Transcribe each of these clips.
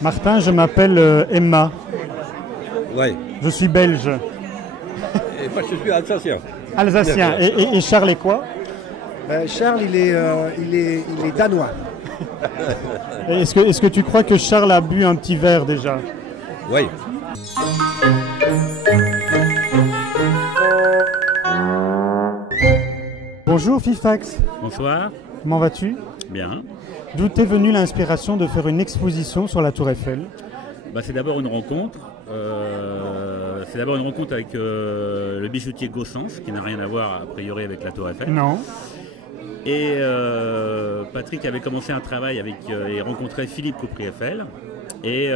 Martin, je m'appelle Emma. Ouais. Je suis belge. Et moi, je suis alsacien. Alsacien. Et Charles est quoi? Charles, il est danois. Est-ce que tu crois que Charles a bu un petit verre déjà? Oui. Bonjour Fifax. Bonsoir. Comment vas-tu? Bien. D'où t'est venue l'inspiration de faire une exposition sur la Tour Eiffel? C'est d'abord une rencontre. Avec le bijoutier Gossens, qui n'a rien à voir a priori avec la Tour Eiffel. Non. Et Patrick avait commencé un travail et rencontrait Philippe Coupry-Eiffel. Et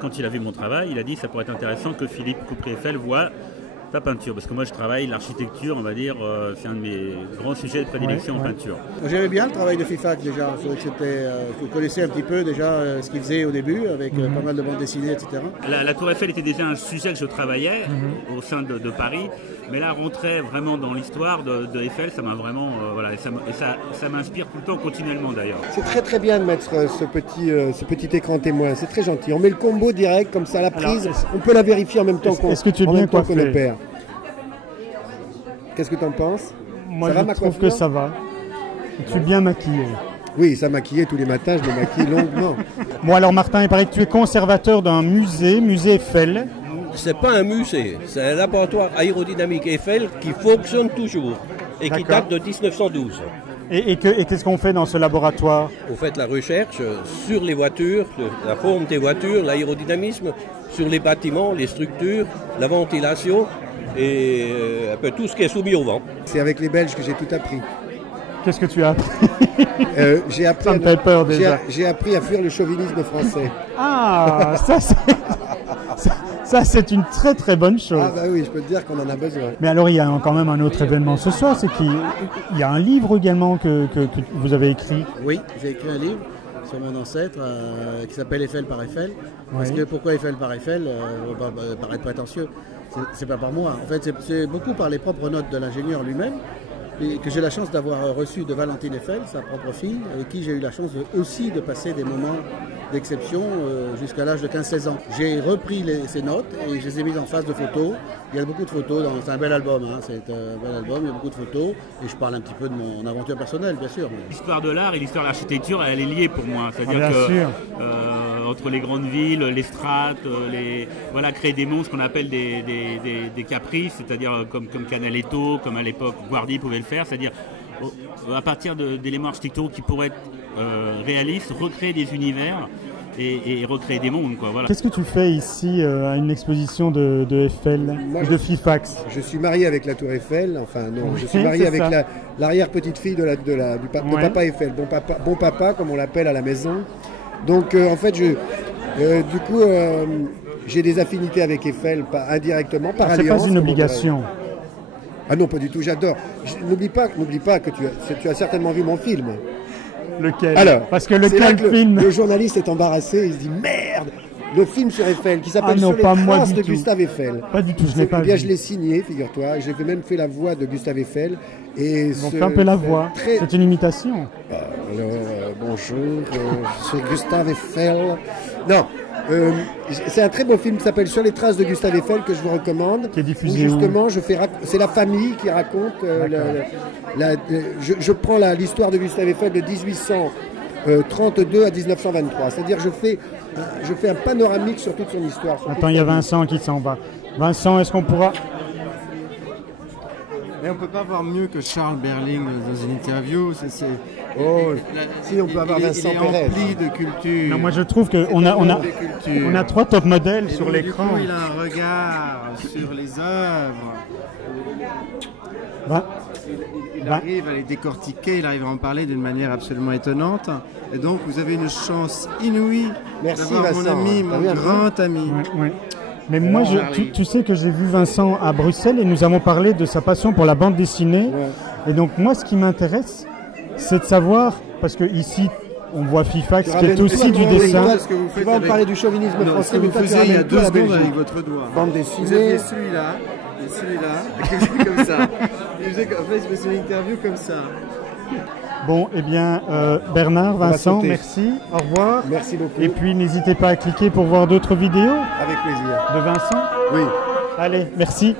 quand il a vu mon travail, il a dit que ça pourrait être intéressant que Philippe Coupry-Eiffel voit ta peinture. Parce que moi je travaille l'architecture, on va dire, c'est un de mes grands sujets de prédilection en peinture. J'aimais bien le travail de Fifax déjà. Vous connaissez un petit peu déjà ce qu'il faisait au début avec pas mal de bandes dessinées, etc. La Tour Eiffel était déjà un sujet que je travaillais au sein de Paris. Mais là, rentrer vraiment dans l'histoire de Eiffel, ça m'a vraiment... ça m'inspire tout le temps, continuellement d'ailleurs. C'est très très bien de mettre ce petit écran témoin, c'est très gentil. On met le combo direct, comme ça, la prise, alors, on peut la vérifier en même temps qu'on opère. Qu'est-ce que tu en penses? Moi, je trouve que ça va. Je suis bien maquillé. Oui, ça maquillé tous les matins, je me maquille longuement. Bon alors Martin, il paraît que tu es conservateur d'un musée Eiffel. C'est pas un musée, c'est un laboratoire aérodynamique Eiffel qui fonctionne toujours et qui date de 1912. Et qu'est-ce qu'on fait dans ce laboratoire? Vous faites la recherche sur les voitures, la forme des voitures, l'aérodynamisme, sur les bâtiments, les structures, la ventilation et un peu tout ce qui est soumis au vent. C'est avec les Belges que j'ai tout appris. Qu'est-ce que tu as appris? Ça me fait peur déjà. J'ai appris à fuir le chauvinisme français. Ah, ça c'est une très très bonne chose. Ah bah oui, je peux te dire qu'on en a besoin. Mais alors il y a quand même un autre événement ce soir, c'est qu'il y a un livre également que vous avez écrit. Oui, j'ai écrit un livre sur mon ancêtre qui s'appelle Eiffel par Eiffel. Parce que pourquoi Eiffel par Eiffel paraît prétentieux. C'est pas par moi. En fait, c'est beaucoup par les propres notes de l'ingénieur lui-même. Et que j'ai la chance d'avoir reçu de Valentine Eiffel, sa propre fille, avec qui j'ai eu la chance aussi de passer des moments d'exception jusqu'à l'âge de 15-16 ans. J'ai repris ces notes et je les ai mises en face de photos. Il y a beaucoup de photos, c'est un bel album, c'est un bel album, il y a beaucoup de photos et je parle un petit peu de mon aventure personnelle, bien sûr. L'histoire de l'art et l'histoire de l'architecture, elle est liée pour moi. C'est-à-dire entre les grandes villes, les strates, créer des monstres qu'on appelle des caprices, c'est-à-dire comme Canaletto, comme à l'époque Guardi pouvait le faire, c'est-à-dire à partir d'éléments architecturaux qui pourraient être réalistes, recréer des univers et recréer des mondes. Voilà. Qu'est-ce que tu fais ici à une exposition de Eiffel et de Fifax? Je suis marié avec la Tour Eiffel, je suis marié avec l'arrière-petite-fille de Papa Eiffel, bon papa comme on l'appelle à la maison. Donc en fait, j'ai des affinités avec Eiffel, indirectement, par alliance. C'est pas une obligation. Ah non, pas du tout, j'adore. N'oublie pas que tu as certainement vu mon film. Lequel? Alors, parce que lequel film? Le journaliste est embarrassé, il se dit merde, le film sur Eiffel qui s'appelle Sur les traces de Gustave Eiffel. Pas du tout, je l'ai pas vu. Je l'ai signé, figure-toi, j'ai même fait la voix de Gustave Eiffel. On fait un peu la voix, c'est une imitation. Bonjour, je suis Gustave Eiffel. Non. C'est un très beau film qui s'appelle Sur les traces de Gustave Eiffel que je vous recommande. Qui est diffusé justement, c'est la famille qui raconte. Je prends l'histoire de Gustave Eiffel de 1832 à 1923. C'est-à-dire, je fais un panoramique sur toute son histoire. Attends, il y a Vincent qui s'en va. Vincent, est-ce qu'on pourra... Mais on ne peut pas voir mieux que Charles Berling dans une interview. Si on peut avoir Vincent Pérez. Il est empli de culture. Non, moi je trouve qu'on a 3 top modèles sur l'écran. Du coup, il a un regard sur les œuvres. Il arrive à les décortiquer, il arrive à en parler d'une manière absolument étonnante. Et donc, vous avez une chance inouïe d'avoir mon ami, mon grand ami. Ouais. Mais moi, tu sais que j'ai vu Vincent à Bruxelles et nous avons parlé de sa passion pour la bande dessinée. Ouais. Et donc, moi, ce qui m'intéresse, c'est de savoir, parce que ici, on voit Fifax qui est aussi du dessin. Tu vas en parler du chauvinisme français. Ce que vous faisiez il y a 2 secondes avec votre doigt. Bande dessinée. Vous aviez celui-là, et celui-là, comme ça. En fait, je me suis une interview comme ça. Bon, eh bien, Bernard, Vincent, merci. Au revoir. Merci beaucoup. Et puis, n'hésitez pas à cliquer pour voir d'autres vidéos. Avec plaisir. De Vincent. Oui. Allez, merci.